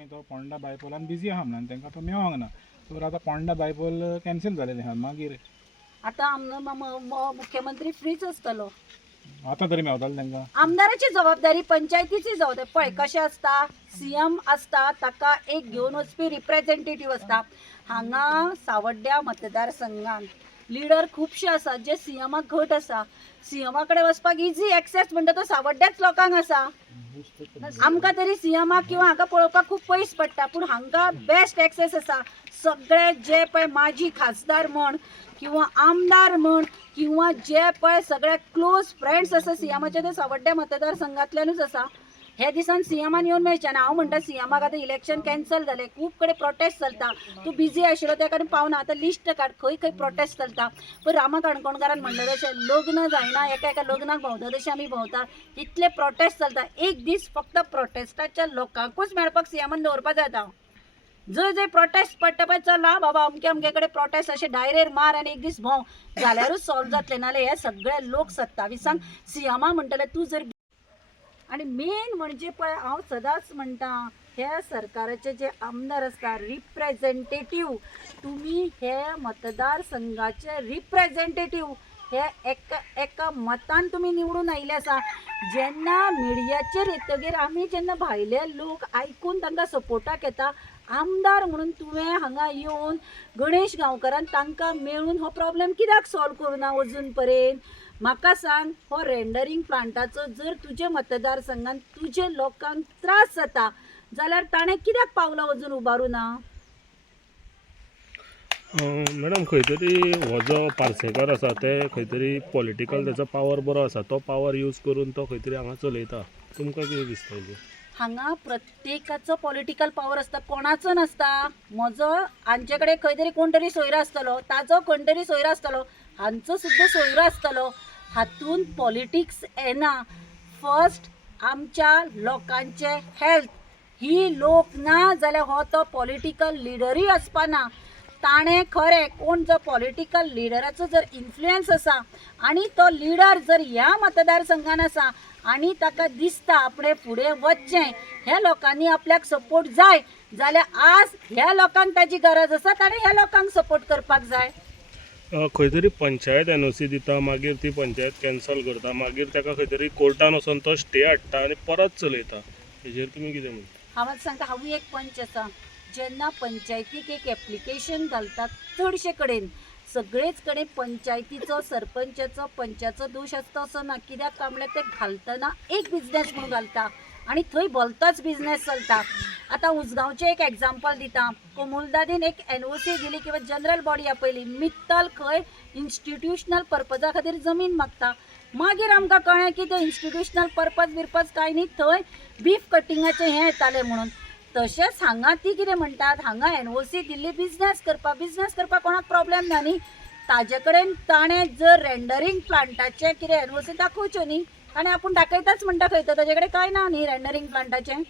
थंय तो पोंडा बायपोलान बिजी आहा म्हणून तांकां तो मेळोंक ना. सो आतां पोंडा बायपोल कॅन्सल जालेलें आहा. मागीर आता मुख्यमंत्री फ्रीच आसतलो. आतां तरी मेळटलें तांकां. आमदाराची जबाबदारी, पंचायतीची जबाबदारी. पळय कशें आसता, सीएम आसता ताका एक घेवन वचपी रिप्रेझेंटेटिव्ह आसता. हांगा सावड्ड्या मतदारसंघात लिडर खुबशे आसा जे सीएमाक घट आसा. सीएमा कडेन वचपाक इजी एक्सेस म्हणटा तो सावड्ड्याच लोकांक आसा. आमकां तरी सीएमाक किंवा हांगा पळोवपाक खूब पयस पडटा, पूण हांगा बेस्ट एक्सेस आसा. सगळे जे पळय माजी खासदार म्हण किंवा आमदार म्हण किंवा जे पळय सगळे क्लोज फ्रेंड्स आसा सीएमाचे ते सावड्ड्या मतदारसंघातल्यानूच आसा. हे दिसान सीएमान येवन मेळचें ना. हांव म्हणटा सीएमाक आतां इलेक्शन कॅन्सल जालें, खूब कडेन प्रोटेस्ट चलता. तूं बिजी आशिल्लो त्या कारण पावना. आतां लिस्ट काड, खंय खंय प्रोटेस्ट चलता. पण रामा काणकोणकारान म्हणलें तशें लग्न जायना, एका एका लग्नाक भोंवता तशें आमी भोंवता. इतले प्रोटेस्ट चलता. एक दीस फक्त प्रोटेस्टाच्या लोकांकूच मेळपाक सीएमान दवरपाक जाय. आतां जंय जंय प्रोटेस्ट पडटा पळय, चल हा बाबा अमके अमके कडेन प्रोटेस्ट अशें डायरेर मार आनी एक दीस भोंव जाल्यारूच सॉल्व जातलें. नाल्यार हे सगळे लोक 27 सीएमा म्हणटले तूं जर. आणि मेन म्हणजे पळय हांव सदांच म्हणटा, ह्या सरकाराचे जे आमदार आसता रिप्रेझेंटेटिव्ह, तुमी हे मतदारसंघाचे रिप्रेझेंटेटिव्ह हे एका मतान तुमी निवडून आयिल्ले आसा. जेन्ना मिडियाचेर येतगीर आमी जेन्ना भायले लोक आयकून तांकां सपोर्टाक येता, आमदार म्हणून तुवें हांगा येवन गणेश गांवकारान तांकां मेळून हो प्रॉब्लेम कित्याक सॉल्व करूना अजून पर्यंत. म्हाका सांग, हो रेंडरींग प्लांटाचो जर तुजे मतदारसंघान तुजे लोकांक त्रास जाता जाल्यार ताणें कित्याक पावलां अजून उबारूं ना. मॅडम खंय तरी हो जो पार्सेकर आसा ते खंय तरी पॉलिटिकल तेचो पावर बरो आसा, तो पावर यूज करून तो खंय तरी हांगा चलयता. तुमकां कितें दिसता हेजेर? हांगा प्रत्येकाचो पॉलिटिकल पावर आसता, कोणाचो नासता. म्हजो हांचे कडेन खंय तरी कोण तरी सोयरो आसतलो, ताजो कोण तरी सोयरो आसतलो, हांचो सुद्दां सोयरो आसतलो. हातून पॉलिटिक्स येना. फर्स्ट आमच्या लोकांचे हेल्थ ही लोक ना जाल्यार हो तो पॉलिटिकल लिडरूय आसपाना. ताणें खरें कोण जो पॉलिटिकल लिडराचो जर इन्फ्लुएन्स आसा आनी तो लिडर जर ह्या मतदारसंघान आसा आनी ताका दिसता आपणें फुडें वचचें, ह्या लोकांनी आपल्याक सपोर्ट जाय जाल्यार आज ह्या लोकांक ताची गरज आसा, ताणें ह्या लोकांक सपोर्ट करपाक जाय. खंय तरी पंचायत एनओसी दिता, मागीर ती पंचायत कॅन्सल करता, मागीर ताका खंय तरी कोर्टान वचून तो स्टे हाडटा आनी परत चलयता. हेजेर तुमी कितें म्हणटा? हांव सांगता, हांवूय एक पंच आसा. जेन्ना पंचायतीक एक एप्लिकेशन घालतात चडशे कडेन सगळेच कडेन पंचायतीचो सरपंचाचो पंचाचो दोश आसता असो ना. कित्याक काय म्हणल्यार ते घालतना एक बिझनेस म्हणून घालता आनी थंय भलतोच बिझनेस चलता. आतां उसगांवचें एक एग्जाम्पल दिता. कोमुलदादीन एक एनओसी दिली किंवा जनरल बॉडी आपयली. मित्तल खंय इन्स्टिट्यूशनल पर्पजा खातीर जमीन मागता. मागीर आमकां कळ्ळें की ते इन्स्टिट्यूशनल पर्पज कांय न्ही, थंय बीफ कटिंगाचें हें येतालें म्हणून. तशेंच हांगा ती कितें म्हणटात, हांगा एनओसी दिल्ली बिझनेस करपाक कोणाक प्रॉब्लेम ना न्ही. ताजे कडेन ताणें जर रेंडरींग प्लांटाचें कितें एनओसी दाखोवच्यो न्ही, आनी आपूण दाखयताच म्हणटा खंय तर ताजे कडेन कांय ना न्ही रेंडरींग प्लांटाचें.